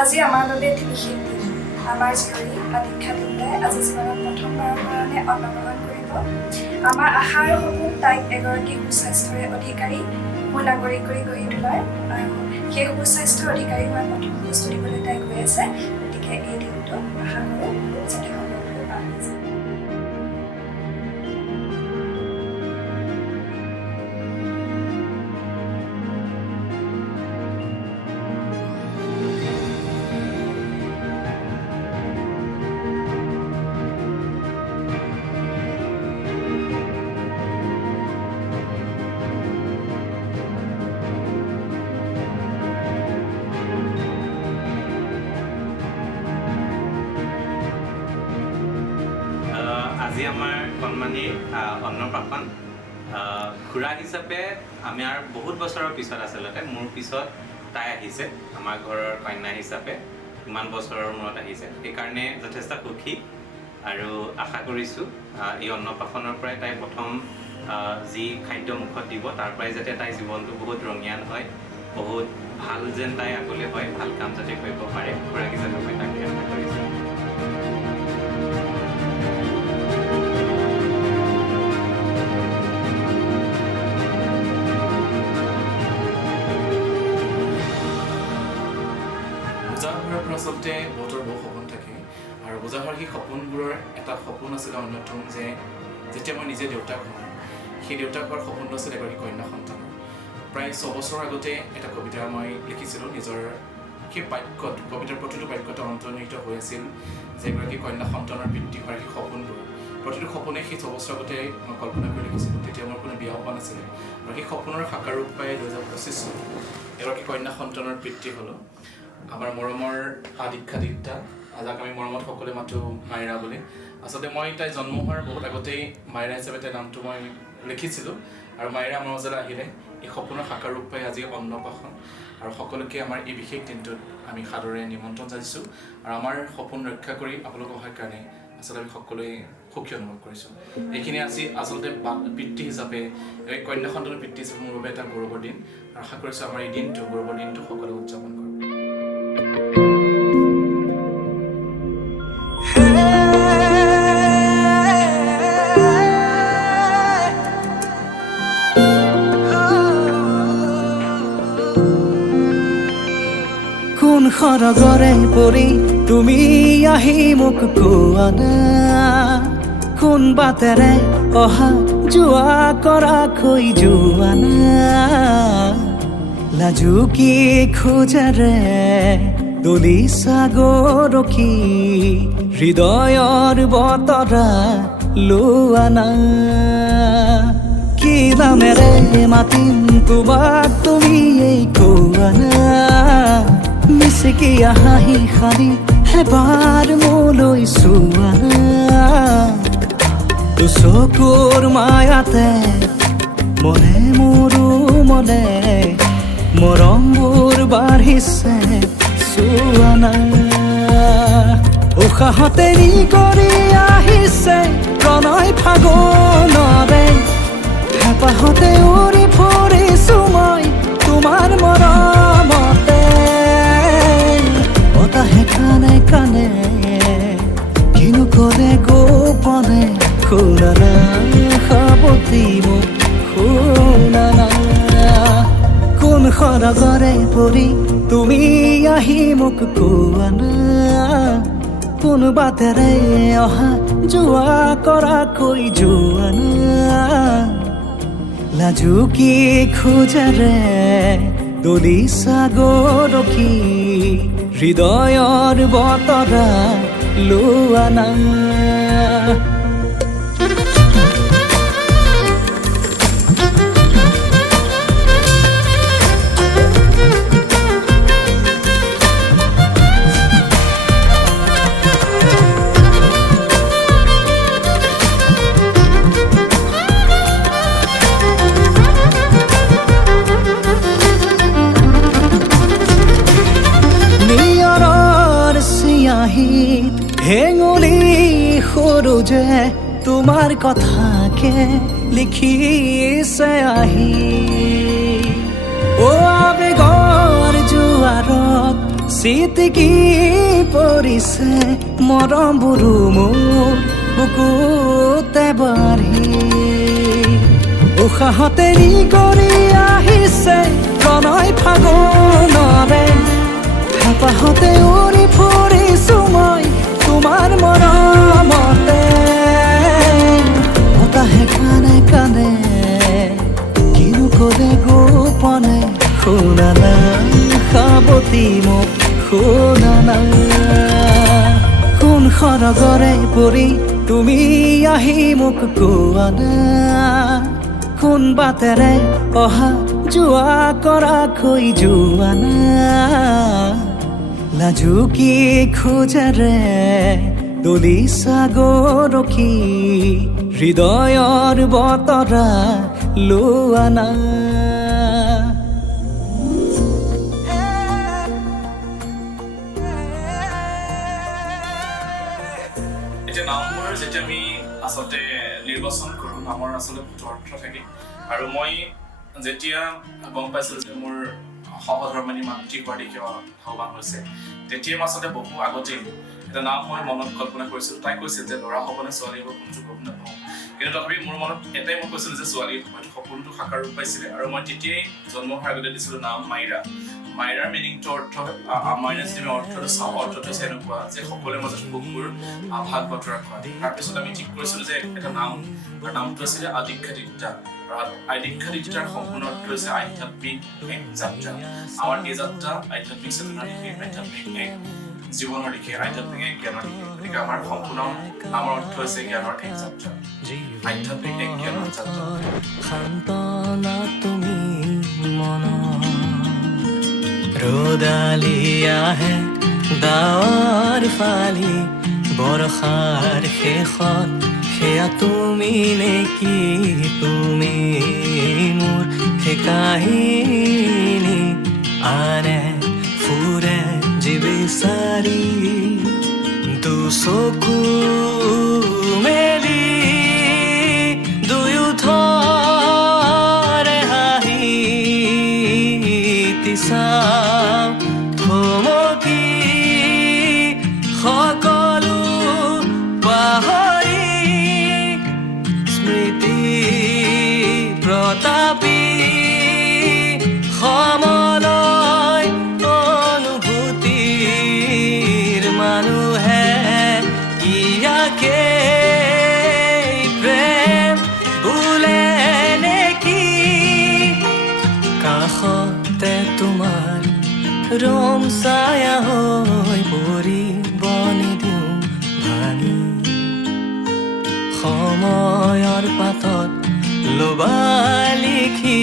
আজি আমাৰ বাবে এটি বিশেষ দিন। আমাৰ জীয়ৰী আদিক্ষা দেউতাই আজি জীৱনত প্ৰথমবাৰৰ কাৰণে অন্নগ্ৰহণ কৰিব। আমাৰ আশা আৰু সপোন তাইক এগৰাকী সুস্বাস্থ্যৰে অধিকাৰী সুনাগৰিক কৰি গঢ়ি তোলাৰ, আৰু সেই সুস্বাস্থ্যৰ অধিকাৰী হোৱাৰ প্ৰথম খোজ তুলিবলৈ তাই গৈ আছে। গতিকে এই দিনটো আশা কৰোঁ যাতে সকলোৰে পাৰ হৈ যায়। আজি আমাৰ কণমানিৰ অন্নপ্ৰাশন খুৰা হিচাপে আমাৰ বহুত বছৰৰ পিছত আচলতে মোৰ পিছত তাই আহিছে আমাৰ ঘৰৰ কন্যা হিচাপে। ইমান বছৰৰ মূৰত আহিছে, সেইকাৰণে যথেষ্ট সুখী আৰু আশা কৰিছোঁ এই অন্নপ্ৰাশনৰ পৰাই তাই প্ৰথম যি খাদ্য মুখত দিব তাৰ পৰাই যাতে তাইৰ জীৱনটো বহুত ৰঙীয়াল হয়, বহুত ভাল যেন তাই আগলৈ হয়, ভাল কাম যাতে কৰিব পাৰে। খুৰা হিচাপে মই তাকে আশা কৰিছোঁ। পূজা হোৱাৰ পৰা আচলতে বহুতৰ বহু সপোন থাকে, আৰু পূজা হোৱাৰ সেই সপোনবোৰৰ এটা সপোন আছিলে অন্যতম যে যেতিয়া মই নিজে দেউতাক হওঁ, সেই দেউতাক হোৱাৰ সপোনটো আছিল এগৰাকী কন্যা সন্তানৰ। প্ৰায় 6 বছৰ আগতে এটা কবিতা মই লিখিছিলোঁ নিজৰ। সেই বাক্যত, কবিতাৰ প্ৰতিটো বাক্যত অন্তৰ্নিহিত হৈ আছিল যে এগৰাকী কন্যা সন্তানৰ বৃদ্ধি হোৱাৰ সেই সপোনবোৰ। প্ৰতিটো সপোনে সেই 6 বছৰ আগতে মই কল্পনা কৰি লিখিছিলোঁ। তেতিয়া মোৰ কোনো বিয়াও হোৱা নাছিলে, আৰু সেই সপোনৰ সাকাৰ ৰূপ পাই 2025 চনত এগৰাকী কন্যা সন্তানৰ বৃদ্ধি হ'লোঁ। আমাৰ মৰমৰ আদিক্ষা দিত্তা, যাক আমি মৰমত সকলোৱে মাতোঁ মাইৰা বুলি। আচলতে মই তাই জন্ম হোৱাৰ বহুত আগতেই মাইৰা হিচাপে তাইৰ নামটো মই লিখিছিলোঁ, আৰু মাইৰা আমাৰ মাজলৈ আহিলে এই সপোনৰ সাকাৰ ৰূপ পাই আজি অন্নপ্ৰাশন। আৰু সকলোকে আমাৰ এই বিশেষ দিনটোত আমি সাদৰে নিমন্ত্ৰণ জনাইছোঁ, আৰু আমাৰ সপোন ৰক্ষা কৰি আপোনালোকক অহাৰ কাৰণে আচলতে আমি সকলোৱে সুখী অনুভৱ কৰিছোঁ। এইখিনি আজি আচলতে পিতৃ হিচাপে, এই কন্যা সন্তানৰ পিতৃ হিচাপে মোৰ বাবে এটা গৌৰৱৰ দিন, আৰু আশা কৰিছোঁ আমাৰ এই দিনটো, গৌৰৱৰ দিনটো সকলোৱে উদযাপন কৰিব। কোন সৰগৰে পৰি তুমি আহি মোক কোৱা না, কোন বাটেৰে অহা যোৱা কৰা কৈ যোৱা না, লাজুকী খোজেৰে দলিছা গৰখি হৃদয়ৰ বতৰা লোৱা না। কি নামেৰে মাতিম তোমাক তুমি এই কোৱা না, মিচিকি হাঁহি সাৰি এবাৰ মোলৈ চোৱা না। চকুৰ মায়াতে মনে মোৰো মনে মৰমবোৰ বাঢ়িছে চোৱা না। উশাহতে নি কৰি আহিছে প্ৰণয় ফাগুনৰে, হেঁপাহতে উৰি ফুৰিছোঁ মই তোমাৰ মৰমতে। বতাহে কানে কানে কিনো কৰে গোপনে, শুনা না সাৱতি মোক শুনা না। কোন সৰগৰে পৰি তুমি আহি মোক কোৱা না, কোন বাটেৰে অহা যোৱা কৰা কৈ যোৱা না, লাজুকী খোজেৰে দলিছা গৰখি হৃদয়ৰ বতৰা লোৱা না। হেঙুলি সৰু যে তোমাৰ কথাকে লিখিছে আহি, অ আবেগৰ জোৱাৰত চিটিকি পৰিছে মৰমবোৰো মোৰ বুকুতে বাঢ়ি উশাহতে ৰি কৰি আহিছে প্ৰণয় ফাগুনৰে হেঁপাহতে উৰি ফুৰিছো মই তোমাৰ মৰমতে বতাহে কানে কানে কিনো ক'লে গোপনে শুনা না সাৱতি মোক শুনা না কোন সৰগৰে পৰি তুমি আহি মোক কোৱা না কোন বাটেৰে অহা যোৱা কৰা কৈ যোৱা না লাজুকী খোজেৰে দলিছা গৰখি হৃদয়ৰ বতৰা লোৱা না এতিয়া নামবোৰ যেতিয়া আমি আচলতে নিৰ্বাচন কৰোঁ নামৰ আচলতে বহুত অৰ্থ থাকে আৰু মই যেতিয়া গম পাইছিলোঁ যে মোৰ সহধৰ্মিনী মাতৃ হোৱাৰ দেখি আহ্বান হৈছে তেতিয়াই মই আচলতে বহু আগতেই এটা নাম মই মনত কল্পনা কৰিছিলোঁ তাই কৈছিল যে ল'ৰা হ'ব নে ছোৱালী হ'ব কোনটো গম নাপাওঁ কিন্তু তথাপি মোৰ মনত এটাই মই কৈছিলোঁ যে ছোৱালী হয়তো সপোনটো সাকাৰ ৰূপ পাইছিলে আৰু মই তেতিয়াই জন্ম হোৱাৰ আগতে দিছিলোঁ নাম মাইৰা মাইৰাৰ মিনিংটো অৰ্থ মাইৰা যদি আমি অৰ্থটো চাওঁ অৰ্থটো হৈছে এনেকুৱা যে সকলোৰে মাজত সুখবোৰ ভাগ বতৰা কৰা তাৰপিছত আমি ঠিক কৰিছিলোঁ যে এটা নাম আৰু নামটো আছিলে আদিক্ষাদিত্যা আৰু আদিক্ষাদিত্যাৰ সম্পূৰ্ণ অৰ্থ হৈছে আধ্যাত্মিক এক যাত্ৰা আমাৰ এই যাত্ৰা আধ্যাত্মিক চেতনাৰ দিশে আধ্যাত্মিক এক জীৱনৰ দিশে আধ্যাত্মিক এক জ্ঞানৰ দিশে গতিকে আমাৰ সম্পূৰ্ণ নামৰ অৰ্থ হৈছে জ্ঞানৰ এক যাত্ৰা আধ্যাত্মিক এক জ্ঞানৰ যাত্ৰা সান্তনা তুমি মন ৰ'দালি আহে ডাৱৰ ফালি বৰষাৰ শেষত সেয়া তুমি নেকি তুমি মোৰ সেই কাহিনী আনে ফুৰে বিচাৰি দুচকু মেলি দুয়ো ধৰে হাঁহি চাওঁ থমকি সকলো পাহৰি স্মৃতি প্ৰতাপী সমলয় মানুহে ইয়াকে প্ৰেম বোলে নেকি কাষতে তোমাৰ ৰম ছায়া হৈ পৰিব নিদিওঁ ভাঙি সময়ৰ পাতত লবা লিখি